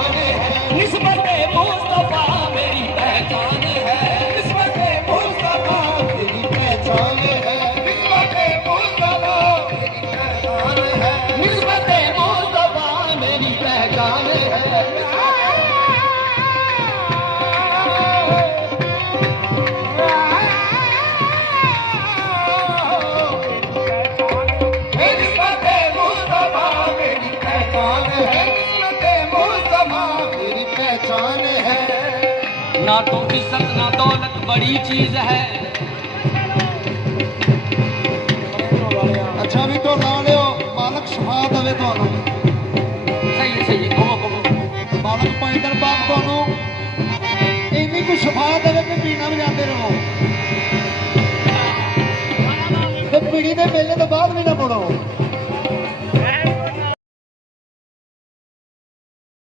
पहचान है। निस्बते मुस्तफा मेरी पहचान है। निस्बते मुस्तफा मेरी पहचान है। निस्बते मुस्तफा मेरी पहचान है। निस्बते मुस्तफा मेरी पहचान है। ना तो इज्जत ना दौलत बड़ी चीज है। अच्छा भी तो ला लियो मालक शफा देवे ਤੁਹਾਨੂੰ सही है मालक पैदल बाप ਤੁਹਾਨੂੰ ਇੰਨੀ ਕੁ ਸ਼ਫਾ ਦੇਵੇ ਕਿ ਪੀਣਾ ਵੀ ਜਾਂਦੇ ਰਹੋ ਤੇ ਪੀੜੀ ਦੇ ਮੇਲੇ ਤੋਂ ਬਾਅਦ ਵੀ